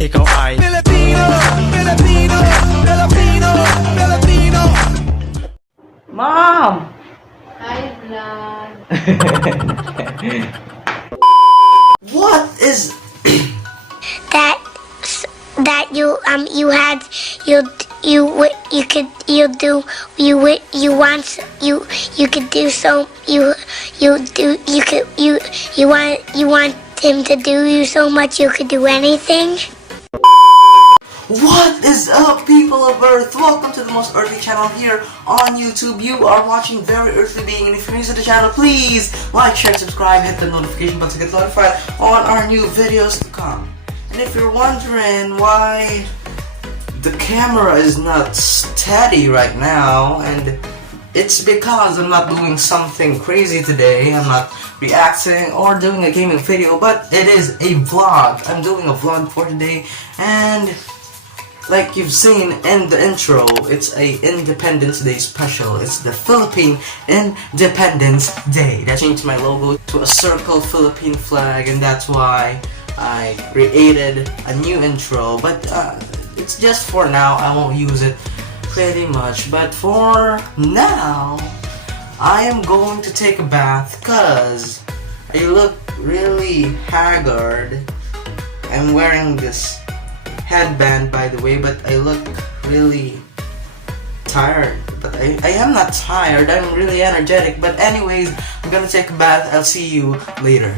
ikaw ay Filipino, Filipino, Filipino, Filipino. Mom! Hi, vlog. What is... that you could do so you want him to do you so much you could do anything? What is up, people of Earth? Welcome to the most earthly channel here on YouTube. You are watching Very Earthly Being, and if you're new to the channel, please like, share, subscribe, hit the notification button to get notified on our new videos to come. And if you're wondering why the camera is not steady right now, and it's because I'm not doing something crazy today. I'm not reacting or doing a gaming video, but it is a vlog. I'm doing a vlog for today, and like you've seen in the intro, it's a Independence Day special. It's the Philippine Independence Day. That changed my logo to a circle Philippine flag, and that's why I created a new intro. But it's just for now. I won't use it pretty much. But for now, I am going to take a bath because I look really haggard. I'm wearing this headband, by the way, but I look really tired. But I am not tired, I'm really energetic. But anyways, I'm gonna take a bath. I'll see you later.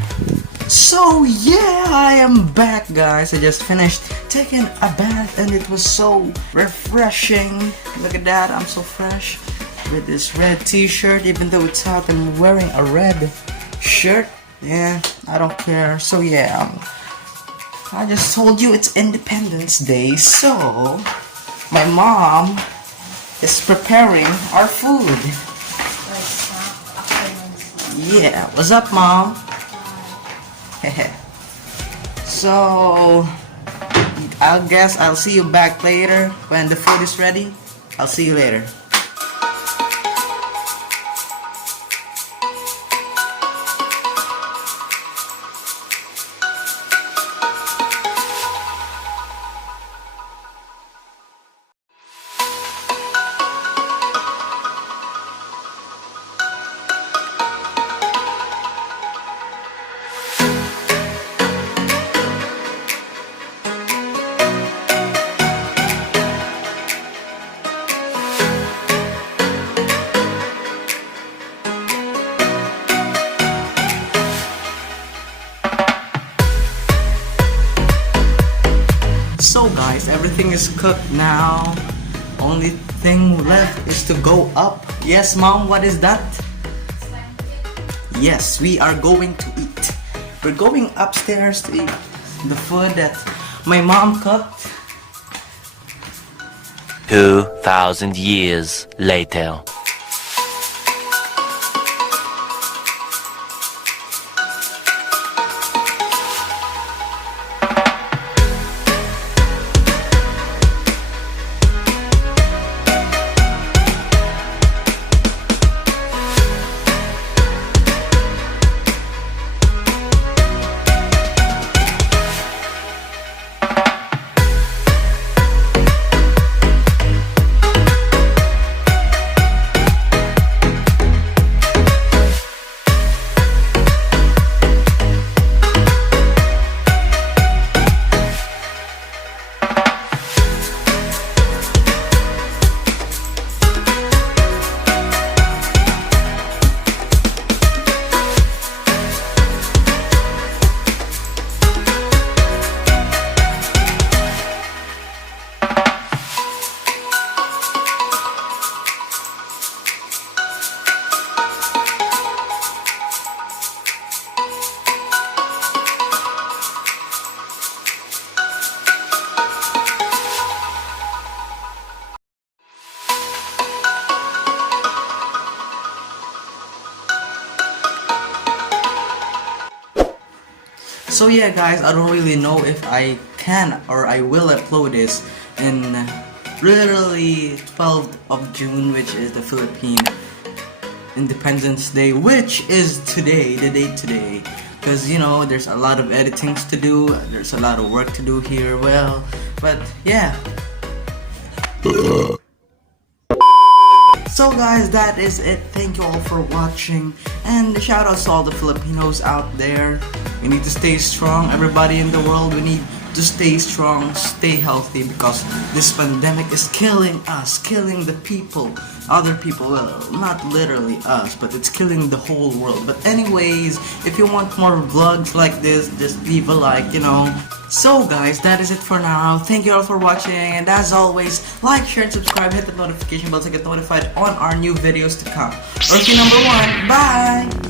So yeah, I am back, guys. I just finished taking a bath and it was so refreshing. Look at that, I'm so fresh with this red t-shirt. Even though it's hot, I'm wearing a red shirt. Yeah, I don't care. So yeah, I just told you it's Independence Day, so my mom is preparing our food. Yeah, what's up, Mom? So, I guess I'll see you back later when the food is ready. I'll see you later. So guys, everything is cooked now. Only thing left is to go up. Yes, Mom, what is that? Yes, we are going to eat. We're going upstairs to eat the food that my mom cooked. 2,000 years later. So yeah, guys, I don't really know if I can or I will upload this in literally 12th of June, which is the Philippine Independence Day, which is today, the date today. because you know there's a lot of editings to do, there's a lot of work to do here. Well, but yeah. So guys, that is it. Thank you all for watching, and shout outs to all the Filipinos out there. We need to stay strong, everybody in the world. We need to stay strong, stay healthy, because this pandemic is killing us, killing the people, other people. Well, not literally us, but it's killing the whole world. But anyways, if you want more vlogs like this, just leave a like, you know. So guys, that is it for now. Thank you all for watching, and as always, like, share, and subscribe. Hit the notification bell to get notified on our new videos to come. Number 1, bye!